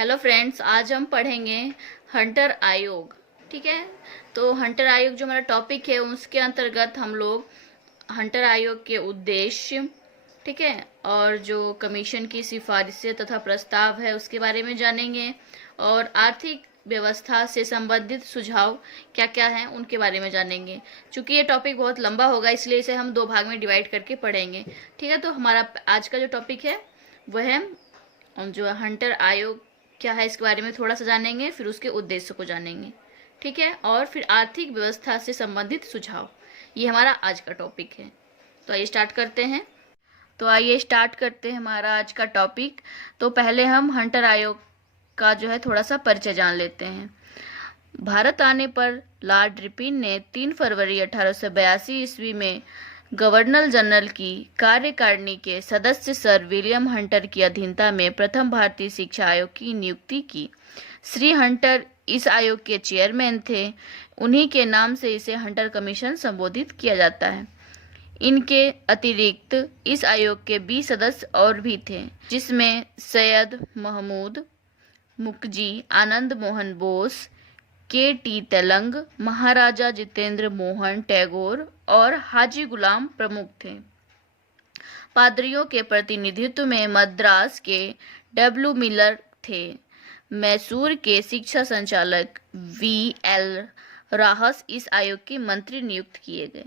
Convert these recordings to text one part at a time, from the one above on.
Hello friends, आज हम पढ़ेंगे हंटर आयोग। ठीक है। तो हंटर आयोग जो हमारा टॉपिक है उसके अंतर्गत हम लोग हंटर आयोग के उद्देश्य, ठीक है, और जो कमीशन की सिफारिशें तथा प्रस्ताव है उसके बारे में जानेंगे, और आर्थिक व्यवस्था से संबंधित सुझाव क्या क्या हैं उनके बारे में जानेंगे। चूंकि ये टॉपिक बहुत लंबा होगा इसलिए इसे हम दो भाग में डिवाइड करके पढ़ेंगे। ठीक है। तो हमारा आज का जो टॉपिक है वह है जो हंटर आयोग क्या है इसके बारे में थोड़ा सा जानेंगे, फिर उसके उद्देश्य को जानेंगे। ठीक है। और फिर आर्थिक व्यवस्था से संबंधित सुझाव, ये हमारा आज का टॉपिक है। तो आइए स्टार्ट करते हैं। हमारा आज का टॉपिक। तो पहले हम हंटर आयोग का जो है थोड़ा सा परिचय जान लेते हैं। भारत आने पर लॉर्ड रिपन ने 3 फरवरी 1882 ईस्वी में गवर्नर जनरल की कार्यकारिणी के सदस्य सर विलियम हंटर की अधीनता में प्रथम भारतीय शिक्षा आयोग की नियुक्ति की। श्री हंटर इस आयोग के चेयरमैन थे। उन्हीं के नाम से इसे हंटर कमीशन संबोधित किया जाता है। इनके अतिरिक्त इस आयोग के 20 सदस्य और भी थे, जिसमें सैयद महमूद मुखर्जी, आनंद मोहन बोस, के.टी. तेलंग, महाराजा जितेंद्र मोहन टैगोर और हाजी गुलाम प्रमुख थे। पादरियों के प्रतिनिधित्व में मद्रास के डब्ल्यू मिलर थे। मैसूर के शिक्षा संचालक वी.एल. राहस इस आयोग के मंत्री नियुक्त किए गए।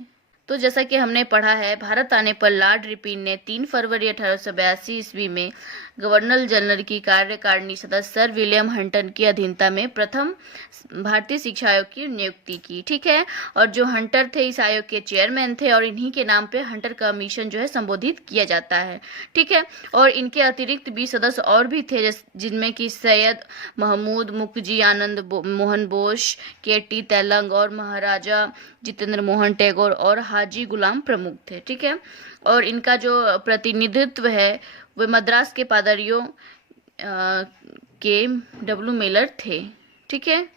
तो जैसा कि हमने पढ़ा है, भारत आने पर लॉर्ड रिपन ने 3 फरवरी 1882 ईस्वी में गवर्नर जनरल की कार्यकारिणी सदस्य सर विलियम हंटर की अधीनता में प्रथम भारतीय शिक्षा आयोग की नियुक्ति की। ठीक है। और जो हंटर थे इस आयोग के चेयरमैन थे और इन्हीं के नाम पे हंटर कमीशन जो है संबोधित किया जाता है। ठीक है। और इनके अतिरिक्त 20 सदस्य और भी थे, जिनमें कि सैयद महमूद मुखर्जी, आनंद मोहन बोस, के.टी. तेलंग और महाराजा जितेंद्र मोहन टैगोर और हाजी गुलाम प्रमुख थे। ठीक है। और इनका जो प्रतिनिधित्व है वे मद्रास के पादरियों के डब्ल्यू मिलर थे। ठीक है।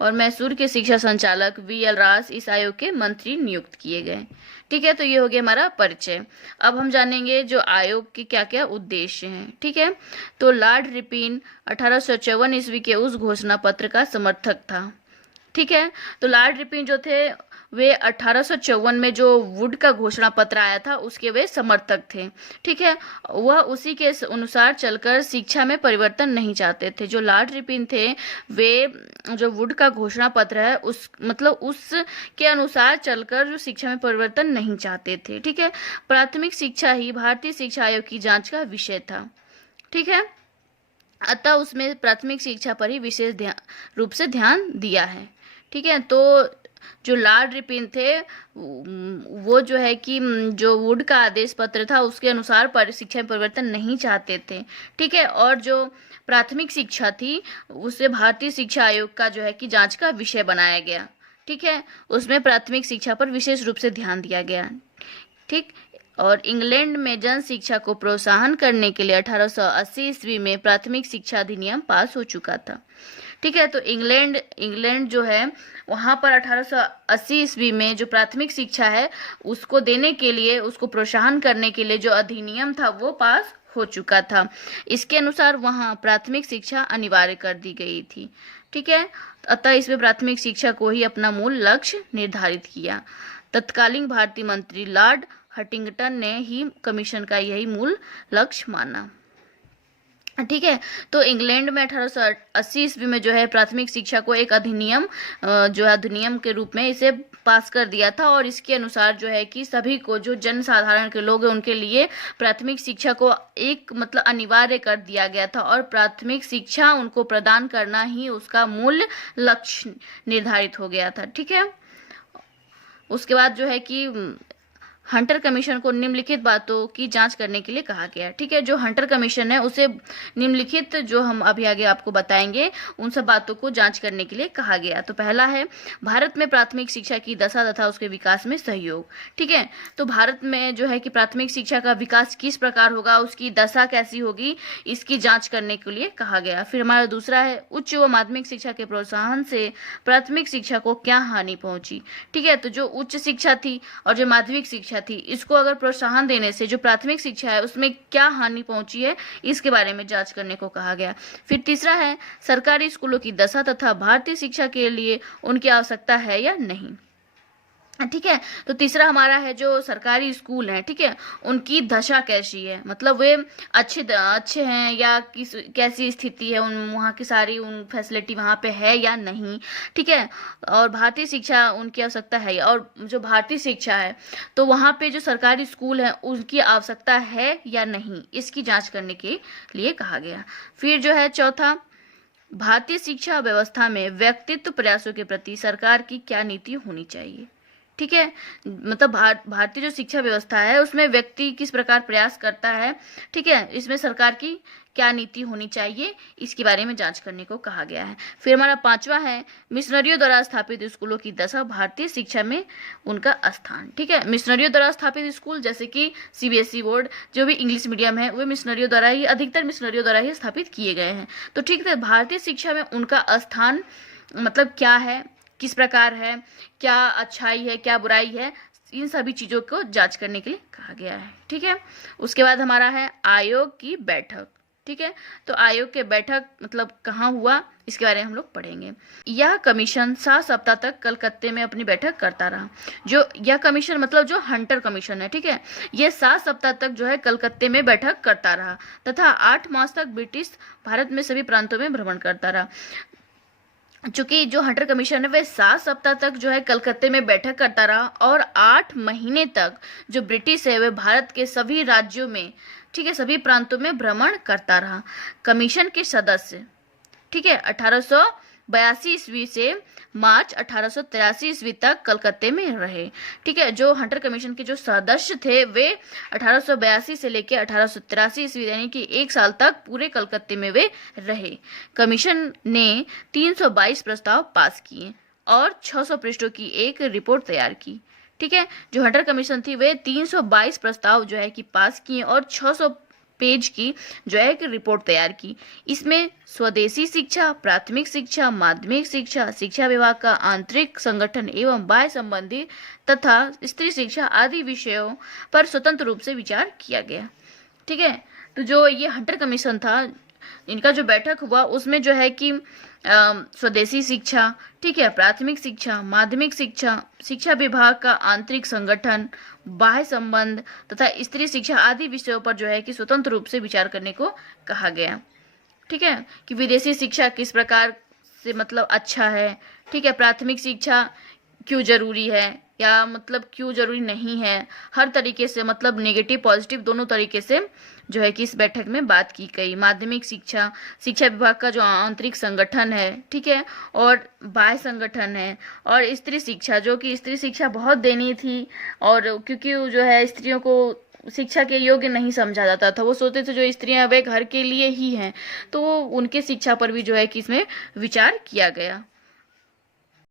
और मैसूर के शिक्षा संचालक वी.एल. रास इस आयोग के मंत्री नियुक्त किए गए। ठीक है। तो ये हो गया हमारा परिचय। अब हम जानेंगे जो आयोग के क्या क्या उद्देश्य हैं। ठीक है। तो लॉर्ड रिपन 1854 ईस्वी के उस घोषणा पत्र का समर्थक था। ठीक है। तो लॉर्ड रिपन जो थे वे 1854 में जो वुड का घोषणा पत्र आया था उसके वे समर्थक थे। ठीक है। वह उसी के अनुसार चलकर शिक्षा में परिवर्तन नहीं चाहते थे। जो लॉर्ड रिपन थे वे जो वुड का घोषणा पत्र है उसके अनुसार चलकर जो शिक्षा में परिवर्तन नहीं चाहते थे। ठीक है। प्राथमिक शिक्षा ही भारतीय शिक्षा आयोग की जांच का विषय था। ठीक है। अतः उसमें प्राथमिक शिक्षा पर ही विशेष रूप से ध्यान दिया है। ठीक है। तो जो लॉर्ड रिपन थे वो जो है कि जो वुड का आदेश पत्र था उसके अनुसार शिक्षा में परिवर्तन नहीं चाहते थे। ठीक है। और जो प्राथमिक शिक्षा थी उसे भारतीय शिक्षा आयोग का जो है कि जांच का विषय बनाया गया। ठीक है। उसमें प्राथमिक शिक्षा पर विशेष रूप से ध्यान दिया गया। ठीक। और इंग्लैंड में जन शिक्षा को प्रोत्साहन करने के लिए 1880 ईस्वी में प्राथमिक शिक्षा अधिनियम पास हो चुका था। ठीक है। तो इंग्लैंड जो है वहां पर 1880 ईस्वी में जो प्राथमिक शिक्षा है उसको देने के लिए, उसको प्रोत्साहन करने के लिए जो अधिनियम था वो पास हो चुका था। इसके अनुसार वहां प्राथमिक शिक्षा अनिवार्य कर दी गई थी। ठीक है। अतः इसमें प्राथमिक शिक्षा को ही अपना मूल लक्ष्य निर्धारित किया। तत्कालीन भारतीय मंत्री लॉर्ड हंटिंगटन ने ही कमीशन का यही मूल लक्ष्य माना। ठीक है। तो इंग्लैंड में 1880 ईस्वी में जो है प्राथमिक शिक्षा को एक अधिनियम के रूप में इसे पास कर दिया था। और इसके अनुसार जो है कि सभी को, जो जन साधारण के लोग हैं उनके लिए प्राथमिक शिक्षा को एक अनिवार्य कर दिया गया था और प्राथमिक शिक्षा उनको प्रदान करना ही उसका मूल लक्ष्य निर्धारित हो गया था। ठीक है। उसके बाद जो है कि हंटर कमीशन को निम्नलिखित बातों की जांच करने के लिए कहा गया। ठीक है। जो हंटर कमीशन है उसे निम्नलिखित, जो हम अभी आगे आपको बताएंगे, उन सब बातों को जांच करने के लिए कहा गया। तो पहला है भारत में प्राथमिक शिक्षा की दशा तथा उसके विकास में सहयोग। ठीक है। तो भारत में जो है कि प्राथमिक शिक्षा का विकास किस प्रकार होगा, उसकी दशा कैसी होगी, इसकी जांच करने के लिए कहा गया। फिर हमारा दूसरा है उच्च व माध्यमिक शिक्षा के प्रोत्साहन से प्राथमिक शिक्षा को क्या हानि पहुंची। ठीक है। तो जो उच्च शिक्षा थी और जो माध्यमिक शिक्षा शिक्षा थी, इसको अगर प्रोत्साहन देने से जो प्राथमिक शिक्षा है उसमें क्या हानि पहुंची है, इसके बारे में जांच करने को कहा गया। फिर तीसरा है सरकारी स्कूलों की दशा तथा भारतीय शिक्षा के लिए उनकी आवश्यकता है या नहीं। ठीक है, तो तीसरा हमारा है जो सरकारी स्कूल हैं, ठीक है, उनकी दशा कैसी है, मतलब वे अच्छे हैं या कैसी स्थिति है, उन वहाँ की सारी उन फैसिलिटी वहाँ पे है या नहीं। ठीक है, और भारतीय शिक्षा उनकी आवश्यकता है, और जो भारतीय शिक्षा है तो वहाँ पे जो सरकारी स्कूल है उनकी आवश्यकता है या नहीं, इसकी जांच करने के लिए कहा गया। फिर जो है चौथा, भारतीय शिक्षा व्यवस्था में व्यक्तित्व प्रयासों के प्रति सरकार की क्या नीति होनी चाहिए। ठीक है, मतलब भारतीय जो शिक्षा व्यवस्था है उसमें व्यक्ति किस प्रकार प्रयास करता है, ठीक है, इसमें सरकार की क्या नीति होनी चाहिए, इसके बारे में जांच करने को कहा गया है। फिर हमारा पांचवा है मिशनरियों द्वारा स्थापित स्कूलों की दशा, भारतीय शिक्षा में उनका स्थान। ठीक है, मिशनरियों द्वारा स्थापित स्कूल जैसे कि सीबीएसई बोर्ड, जो भी इंग्लिश मीडियम है, वे मिशनरियों द्वारा ही, अधिकतर मिशनरियों द्वारा ही स्थापित किए गए हैं। तो ठीक है, भारतीय शिक्षा में उनका स्थान मतलब क्या है, किस प्रकार है, क्या अच्छाई है, क्या बुराई है, इन सभी चीज़ों को जांच करने के लिए कहा गया है। ठीक है, उसके बाद हमारा है आयोग की बैठक। ठीक है, तो आयोग के बैठक मतलब कहाँ हुआ, इसके बारे में हम लोग पढ़ेंगे। यह कमीशन 7 सप्ताह तक कलकत्ते में अपनी बैठक करता रहा। जो यह कमीशन मतलब जो हंटर कमीशन है, ठीक है, ये 7 सप्ताह तक जो है कलकत्ते में बैठक करता रहा तथा 8 मास तक ब्रिटिश भारत में सभी प्रांतों में भ्रमण करता रहा। चूंकि जो हंटर कमीशन है वह 7 सप्ताह तक जो है कलकत्ते में बैठक करता रहा और 8 महीने तक जो ब्रिटिश है वह भारत के सभी राज्यों में, ठीक है, सभी प्रांतों में भ्रमण करता रहा। कमीशन के सदस्य, ठीक है, 1882 ईस्वी से मार्च 1883 ईस्वी तक कलकत्ते में रहे। ठीक है, जो हंटर कमीशन के जो सदस्य थे वे 1882 से लेकर 1883 ईस्वी यानी कि 1 साल तक पूरे कलकत्ते में वे रहे। कमीशन ने 322 प्रस्ताव पास किए और 600 पृष्ठों की एक रिपोर्ट तैयार की। ठीक है, जो हंटर कमीशन थी वे 322 प्रस्ताव जो है कि पास किए और 600 पेज की जो है एक रिपोर्ट तैयार की। इसमें स्वदेशी शिक्षा, प्राथमिक शिक्षा, माध्यमिक शिक्षा, शिक्षा विभाग का आंतरिक संगठन एवं बाह्य संबंधी तथा स्त्री शिक्षा आदि विषयों पर स्वतंत्र रूप से विचार किया गया। ठीक है, तो जो ये हंटर कमीशन था, इनका जो बैठक हुआ उसमें जो है कि स्वदेशी शिक्षा, ठीक है, प्राथमिक शिक्षा, माध्यमिक शिक्षा, शिक्षा विभाग का आंतरिक संगठन, बाह्य संबंध तथा स्त्री शिक्षा आदि विषयों पर जो है कि स्वतंत्र रूप से विचार करने को कहा गया। ठीक है, कि विदेशी शिक्षा किस प्रकार से मतलब अच्छा है, ठीक है, प्राथमिक शिक्षा क्यों जरूरी है या मतलब क्यों जरूरी नहीं है, हर तरीके से मतलब नेगेटिव पॉजिटिव दोनों तरीके से जो है कि इस बैठक में बात की गई। माध्यमिक शिक्षा, शिक्षा विभाग का जो आंतरिक संगठन है, ठीक है, और बाह्य संगठन है, और स्त्री शिक्षा जो कि स्त्री शिक्षा बहुत देनी थी और क्योंकि जो है स्त्रियों को शिक्षा के योग्य नहीं समझा जाता था, वो सोचते थे जो स्त्रियां वे घर के लिए ही हैं, तो उनके शिक्षा पर भी जो है कि इसमें विचार किया गया।